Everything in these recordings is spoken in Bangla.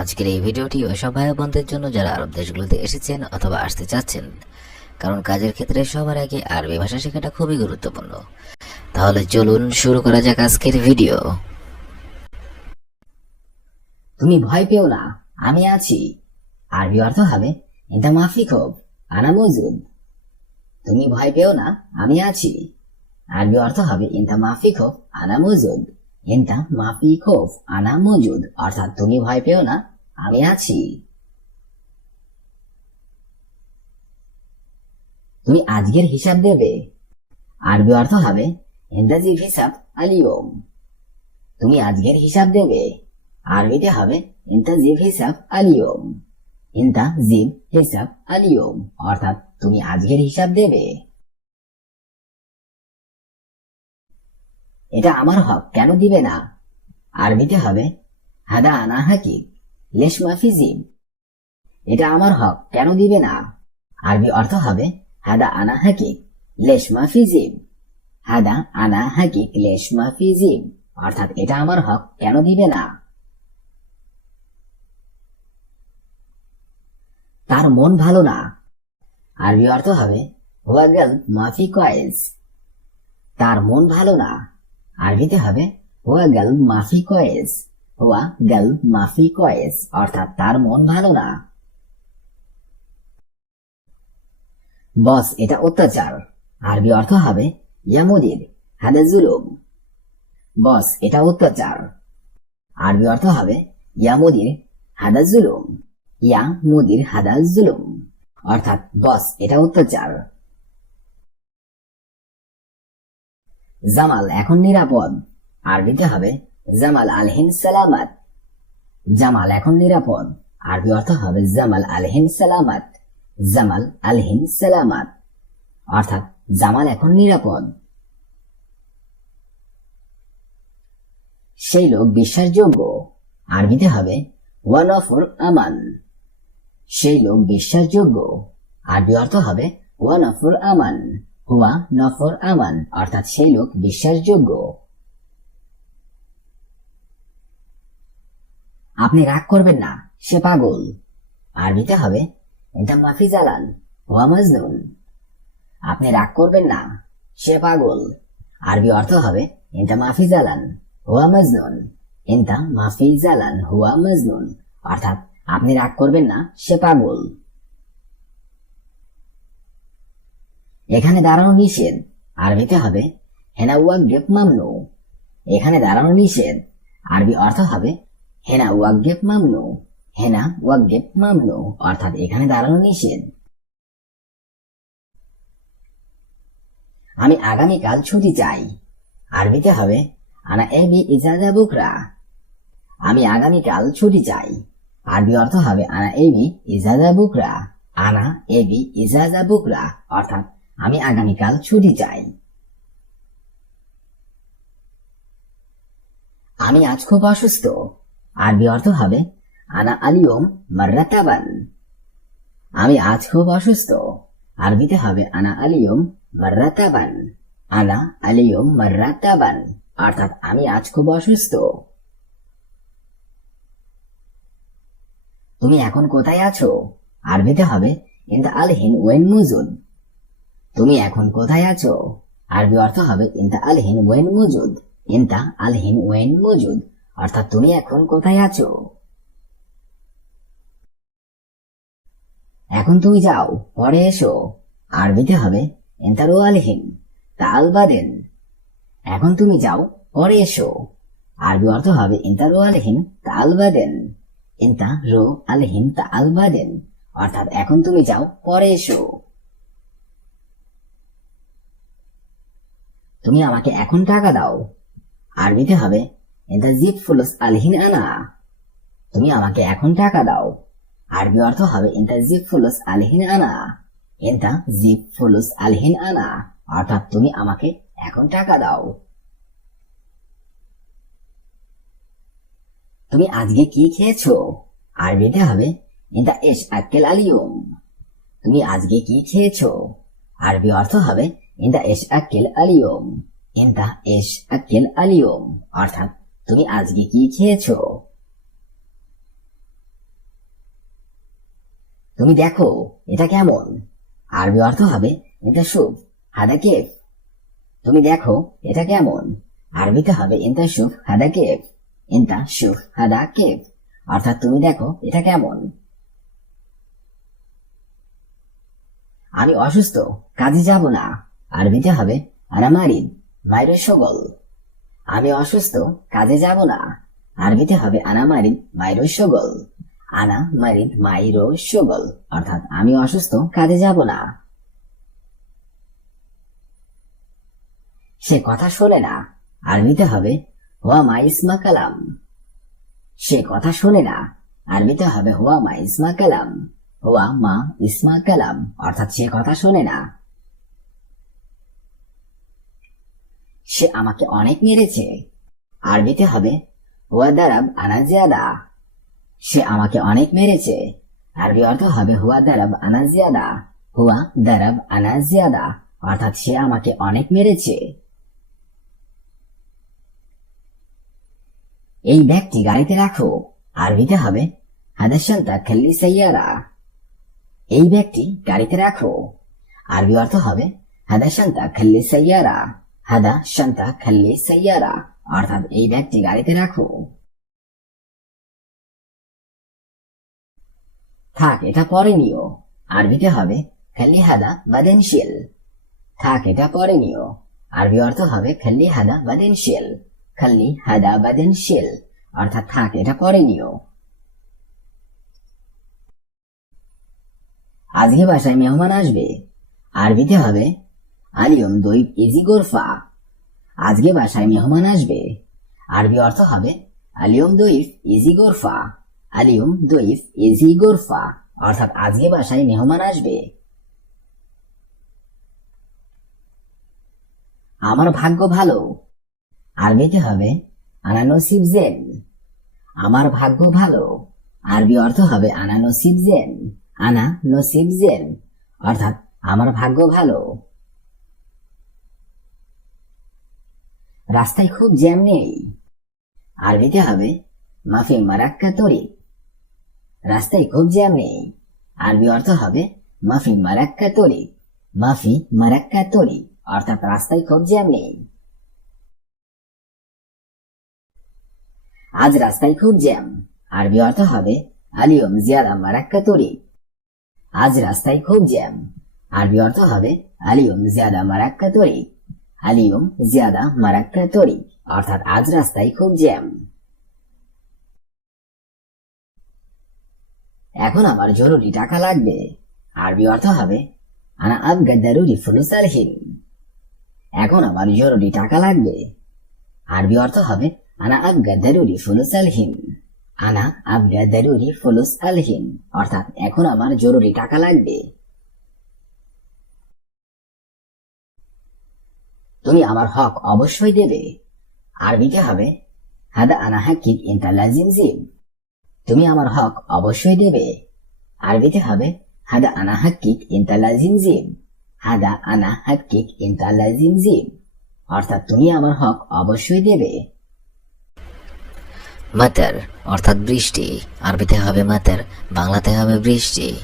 আজকের এই ভিডিওটি ওইসব ভাই বোনদের জন্য যারা আরব দেশগুলোতে এসেছেন অথবা আসতে চাচ্ছেন। কারণ কাজের ক্ষেত্রে সবার আগে আরবি ভাষা শেখাটা খুবই গুরুত্বপূর্ণ। তাহলে চলুন শুরু করা যাক আজকের ভিডিও। তুমি ভয় পেও না, আমি আছি। আরবি অর্থ হবে এটা মাফি খোব আনা মজুদ তুমি ভয় পেও না, আমি আছি। আরবি অর্থ হবে ইনতা মাফি খোফ আনা মজুদ ইনতা মাফি খোফ, আনা মজুদ। অর্থাৎ তুমি ভয় পেও না, আমি আছি। তুমি আজকের হিসাব দেবে। আরবি অর্থ হবে ইন্দাজিব হিসাব আলিয়ম। তুমি আজকের হিসাব দেবে। আরবিতে হবে ইন্তাজিব হিসাব আলিয়ম। ইন্তা জিব হিসাব আলিয়ম। অর্থাৎ তুমি আজকের হিসাব দেবে। এটা আমার হক, কেন দিবে না? আরবিতে হবে, হাদা আনা হাকিক লেশ মাফি জিব এটা আমার হক, কেন দিবে না? আরবি অর্থ হবে, হাদা আনা হাকিক লেশ মাফি জিব হাদা আনা হাকিক লেশ মাফি জিব অর্থাৎ এটা আমার হক, কেন দিবে না? তার মন ভালো না। আরবি অর্থ হবে, হুয়া গেল মাফি কয়েজ। তার মন ভালো না। আরবিতে হবে, হুয়া গেল মাফি কয়েজ হুয়া গেল মাফি কয়েজ অর্থাৎ তার মন ভালো না। বস, এটা অত্যাচার। আরবি অর্থ হবে ইয়ামুদির হাদা জুলুম বস, এটা অত্যাচার। আরবি অর্থ হবে ইয়ামুদির হাদা জুলুম ইয়া মুদির হাদা জুলুম অর্থাৎ, বস, এটা অত্যাচার জামাল এখন নিরাপদ। আরবিতে হবে, জামাল আলহিন সালামাত। জামাল এখন নিরাপদ। আরবি অর্থ হবে, জামাল আলহিন সালামাত। জামাল আলহিন সালামাত। অর্থাৎ জামাল এখন নিরাপদ। সেই লোক বিশ্বাসযোগ্য। আরবিতে হবে ওয়ান অফর আমান সেই লোক বিশ্বাসযোগ্য। আরবি অর্থ হবে ওয়ান নফর আমান হুয়া নফর আমান অর্থাৎ সেই লোক বিশ্বাসযোগ্য। আপনি রাগ করবেন না, সে পাগল। আরবিতে হবে এটা মাফি জালান হুয়া মজনুন। আপনি রাগ করবেন না, সে পাগল। আরবি অর্থ হবে এটা মাফি জালান হুয়া মজনুন। ইনতা মাফি জালান হুয়া মজনুন। অর্থাৎ আপনি রাগ করবেন না, সে পাগল। এখানে দাঁড়ানো নিষেধ। আরবিতে হবে হেনা ওয়াগেপ মামনু। এখানে দাঁড়ানো নিষেধ। আরবি অর্থ হবে হেনা ওয়াগেপ মামনু। হেনা ওয়াগেপ মামনু, অর্থাৎ এখানে দাঁড়ানো নিষেধ। আমি আগামীকাল ছুটি চাই। আরবিতে হবে, আনা এবি ইজাজা বুকরা আমি আগামীকাল ছুটি চাই। আরবি অর্থ হবে, আনা এবি ইজাজা বুকরা আনা এ বি ইজাজা বুকরা অর্থাৎ আমি আগামীকাল ছুটি চাই। আমি আজ খুব অসুস্থ। আরবি অর্থ হবে, আনা আলিয়ম মার্রাতাবান। আমি আজ খুব অসুস্থ। আরবিতে হবে, আনা আলিয়ম মার্রাতাবান। আনা আলিয়ম মার্রাতাবান। অর্থাৎ আমি আজ খুব অসুস্থ। তুমি এখন কোথায় আছো? আরবিতে হবে, ইন্দা আলহিন ওয়েন মুজুদ তুমি এখন কোথায় আছো? আরবি অর্থ হবে ইন্দা আলহিন ওয়েন মুজুদ। ইন্দা আলহিন ওয়েন মুজুদ। অর্থাৎ তুমি এখন কোথায় আছো? এখন তুমি যাও, পরে এসো। আরবিতে হবে ইন্তারু আলহিন, তা আলবাদেন এখন তুমি যাও, পরে এসো। আরবি অর্থ হবে ইন্তারু আলহিন, তা আলবাদেন ইন্তা রো আলহিন, তা আলবাদেন অর্থাৎ এখন তুমি যাও, পরে এসো। তুমি আমাকে এখন টাকা দাও। আরবিতে হবে তুমি আমাকে এখন টাকা দাও। আরবি অর্থ হবে অর্থাৎ তুমি আমাকে এখন টাকা দাও। তুমি আজকে কি খেয়েছো? আরবিতে হবে ইন্তা এস আক্কেল আলিয়ম। তুমি আজকে কি খেয়েছো? আরবি অর্থ হবে ইন্তা এস আক্কেল আলিয়ম ইন্তা এস আক্কেল আলিয়ম অর্থাৎ তুমি আজকে কি খেয়েছো? তুমি দেখো, এটা কেমন? আরবি অর্থ হবে, এটা শুভ। হাদা কেফ। তুমি দেখো, এটা কেমন? আরবিতে হবে ইন্তা শুভ, হাদা কেফ। ইন্তা শুভ, হাদা কেফ। অর্থাৎ তুমি দেখো, এটা কেমন? আমি অসুস্থ, কাজে যাব না। আরবিতে হবে আনা মারিদ মাইরো সগল। আমি অসুস্থ, কাজে যাব না। আরবিতে হবে আনা মারিদ মাইরো সগল। আনা মারিদ মাইরো সগল। অর্থাৎ আমি অসুস্থ, কাজে যাব না। সে কথা শোনে না। আরবিতে হবে, হুয়া মা ইসমা কালাম। সে কথা শোনে না। আরবিতে হবে, হুয়া মা ইসমা কালাম। হুয়া মা ইসমা কালাম। অর্থাৎ সে কথা শোনে না। সে আমাকে অনেক মেরেছে। আরবিতে হবে হুয়া দারাব আনা জিয়াদা। সে আমাকে অনেক মেরেছে। আরবি অর্থ হবে হুয়া দারাব আনা জিয়াদা। হুয়া দারাব আনা জিয়াদা। অর্থাৎ সে আমাকে অনেক মেরেছে। এই ব্যাগটি গাড়িতে রাখো। আরবিতে হবে হাদাসান্তা খাল্লি সাইয়ারা। এই ব্যাগটি গাড়িতে রাখো। আরবি অর্থ হবে হাদাসান্তা খাল্লি সাইয়ারা। হাদা শান্তা খাল্লি সাইয়ারা অর্থাৎ এই ব্যাগটি গাড়িতে রাখো থাক এটা পরে নিও আরবিতে হবে খাল্লি হাদা বাদেনশিল থাক এটা পরে নিও আরবি অর্থ হবে খাল্লি হাদা বাদেনশিল খাল্লি হাদা বাদেনশিল অর্থাৎ থাক এটা পরে নিও আজকে বাসায় মেহমান আসবে আরবিতে হবে আলিয়ম দইব ইজি গোরফা। আজকে বাসায় মেহমান আসবে। আরবি অর্থ হবে আলিয়ম দইফ ইজি গোরফা। আলিয়ম দইফ ইজি গোরফা। অর্থাৎ আজকে বাসায় মেহমান আসবে। আমার ভাগ্য ভালো। আরবিতে হবে, আনানসিব জেন। আমার ভাগ্য ভালো। আরবি অর্থ হবে, আনানসিব জেন। আনা নসিব জেন। অর্থাৎ আমার ভাগ্য ভালো। রাস্তায় খুব জ্যাম নেই। আরবিতে হবে মাফি মারাক্কা তরি। রাস্তায় খুব জ্যাম নেই। আরবি অর্থ হবে মাফি মারাক্কা তরি। মাফি মারাক্কা তরি। অর্থাৎ রাস্তায় খুব জ্যাম নেই। আজ রাস্তায় খুব জ্যাম। আরবি অর্থ হবে আলিয়ম জিয়াদা মারাক্কা তরি। আজ রাস্তায় খুব জ্যাম। আরবি অর্থ হবে আলিয়ম জিয়াদা মারাক্কা তরি। আলিয়ম জিয়াদা মারাক্কা তরি, অর্থাৎ আজ রাস্তায় খুব জ্যাম। এখন আমার জরুরি টাকা লাগবে। আরবি অর্থ হবে, আনা আবগা দারুরি ফুলুস আলহিন এখন আমার জরুরি টাকা লাগবে। আরবি অর্থ হবে, আনা আবগা দারুরি ফুলুস আলহিন আনা আবগা দারুরি ফুলুস আলহিন অর্থাৎ এখন আমার জরুরি টাকা লাগবে। তুমি আমার হক অবশ্যই দেবে। আরবিতে হবে, হাদা আনা হাকিক ইন্তা লাজিম তুমি আমার হক অবশ্যই দেবে। আরবিতে হবে, হাদা আনা হাকিক ইন্তা লাজিম হাদা আনা হাকিক ইন্তা লাজিম অর্থাৎ তুমি আমার হক অবশ্যই দেবে। মাতার, অর্থাৎ বৃষ্টি। আরবিতে হবে মাতার, বাংলাতে হবে বৃষ্টি।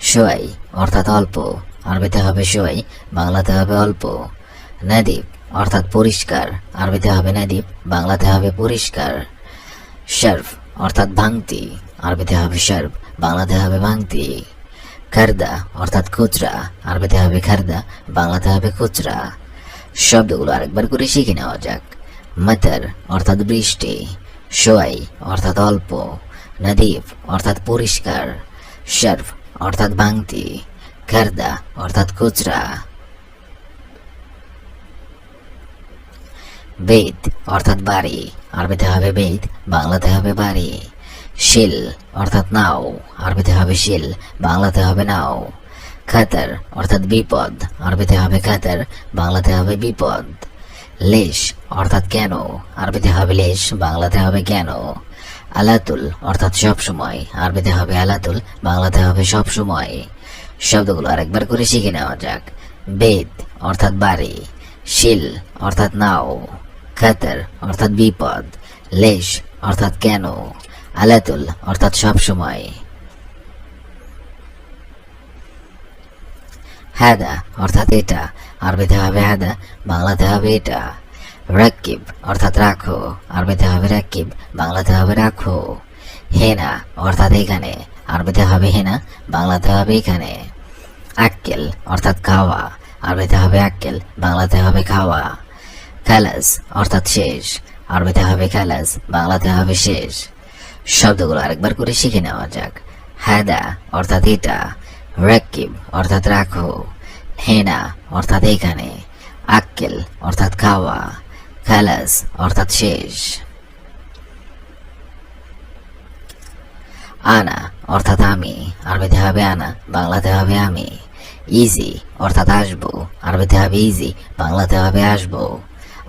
সোয়াই অর্থাৎ অল্প। আরবিতে হবে সোয়াই বাংলাতে হবে অল্প। নাদীপ অর্থাৎ পরিষ্কার। আরবিতে হবে নাদীপ বাংলাতে হবে পরিষ্কার। শার্ফ, অর্থাৎ ভাঙতি। আরবিতে হবে শার্ফ, বাংলাতে হবে ভাঙতি। খারদা, অর্থাৎ খুচরা। আরবিতে হবে খারদা, বাংলাতে হবে খুচরা। শব্দগুলো আরেকবার করে শিখে নেওয়া যাক। মাতার, অর্থাৎ বৃষ্টি। সোয়াই অর্থাৎ অল্প। নদীপ অর্থাৎ পরিষ্কার। শর্ফ, অর্থাৎ ভাঙতি। খারদা, অর্থাৎ খুচরা। বেদ, অর্থাৎ বাড়ি। আরবিতে হবে বেদ, বাংলাতে হবে বাড়ি। শিল, অর্থাৎ নাও। আরবিতে হবে শিল, বাংলাতে হবে নাও। খাতার, অর্থাৎ বিপদ। আরবিতে হবে খাতার, বাংলাতে হবে বিপদ। লেশ, অর্থাৎ কেন? আরবিতে হবে লেশ, বাংলাতে হবে কেন? আলাতুল, অর্থাৎ সব সময়। আরবিতে হবে আলাতুল, বাংলাতে হবে সব সময়। শব্দগুলো আরেকবার করে শিখে নেওয়া যাক। বেদ, অর্থাৎ বাড়ি। শিল, অর্থাৎ নাও। খাতার, অর্থাৎ বিপদ, লেশ, অর্থাৎ কেন, আলাতুল, অর্থাৎ সব সময় হ্যাদা অর্থাৎ এটা, আরবিতে হবে হ্যাদা বাংলাতে হবে এটা। রাকিব অর্থাৎ রাখো, আরবিতে হবে রাকিব বাংলাতে হবে রাখো। হেনা, অর্থাৎ এখানে, আরবিতে হবে হেনা, বাংলাতে হবে এখানে। আক্কেল, অর্থাৎ খাওয়া, আরবিতে হবে আক্কেল, বাংলাতে হবে খাওয়া। খালাস, অর্থাৎ শেষ। আরবিতে হবে খালাস, বাংলাতে হবে শেষ। শব্দগুলো আরেকবার করে শিখে নেওয়া যাক। হায়দা, অর্থাৎ এটা। রাকিব, অর্থাৎ রাখো। হেনা, অর্থাৎ এখানে। আক্কেল, অর্থাৎ খাওয়া। খালাস, অর্থাৎ শেষ। আনা, অর্থাৎ আমি। আরবিতে হবে আনা, বাংলাতে হবে আমি। ইজি, অর্থাৎ আসব। আরবিতে হবে ইজি, বাংলাতে হবে আসব।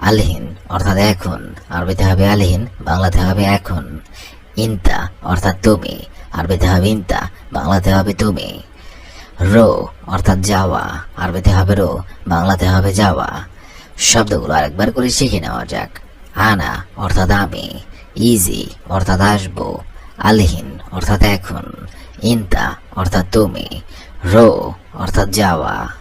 আলহিন, অর্থাৎ এখন। আরবিতে হবে আলহিন, বাংলাতে হবে এখন। ইনতা, অর্থাৎ তুমি। আরবিতে হবে ইনতা, বাংলাতে হবে তুমি। রো, অর্থাৎ যাওয়া। আরবিতে হবে রো, বাংলাতে হবে যাওয়া। শব্দগুলো আরেকবার করে শিখে নেওয়া যাক। আনা, অর্থাৎ আমি। ইজি, অর্থাৎ আসব। আলহিন, অর্থাৎ এখন। ইনতা, অর্থাৎ তুমি। রো, অর্থাৎ যাওয়া।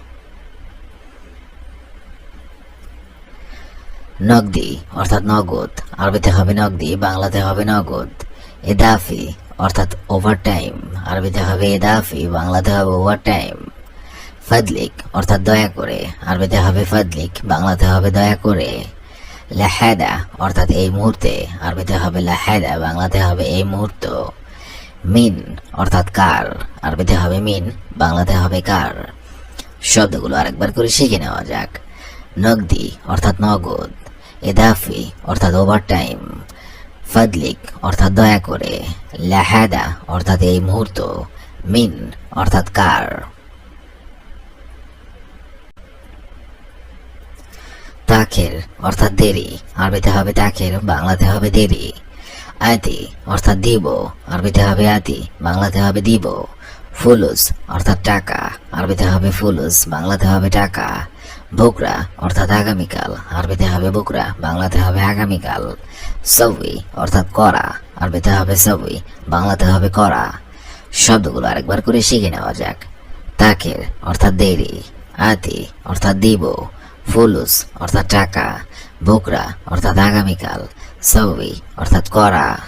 নগদি, অর্থাৎ নগদ। আরবিতে হবে নগদি, বাংলাতে হবে নগদ। এদাফি, অর্থাৎ ওভারটাইম আরবিতে হবে এদাফি, বাংলাতে হবে ওভারটাইম ফাদলিক, অর্থাৎ দয়া করে। আরবিতে হবে ফাদলিক, বাংলাতে হবে দয়া করে। লাহাদা, অর্থাৎ এই মুহূর্তে। আরবিতে হবে লাহাদা, বাংলাতে হবে এই মুহূর্ত। মিন, অর্থাৎ কার। আরবিতে হবে মিন, বাংলাতে হবে কার। শব্দগুলো আরেকবার করে শিখে নেওয়া যাক। নগদি, অর্থাৎ নগদ। এদাফি, অর্থাৎ ওভার টাইম ফাদলিক, অর্থাৎ দয়া করে। লাহাদা, অর্থাৎ এই মুহূর্ত। মিন, অর্থাৎ কার। তাখের, অর্থাৎ দেরি। আরবিতে হবে তাখের, বাংলাতে হবে দেরি। আতি, অর্থাৎ দিব। আরবিতে হবে আতি, বাংলাতে হবে দিব। ফুলুস, অর্থাৎ টাকা। আরবিতে হবে ফুলুস, বাংলাতে হবে টাকা। বুকরা, অর্থাৎ আগামীকাল। আরবিতে হবে বুকরা, বাংলাতে হবে আগামীকাল। সবই অর্থাৎ করা। আরবিতে হবে সবই বাংলাতে হবে করা। শব্দগুলো আরেকবার করে শিখে নেওয়া যাক। তাকের, অর্থাৎ দেরি। আতি, অর্থাৎ দিব। ফুলুস, অর্থাৎ টাকা। বুকরা, অর্থাৎ আগামীকাল। সবই অর্থাৎ করা।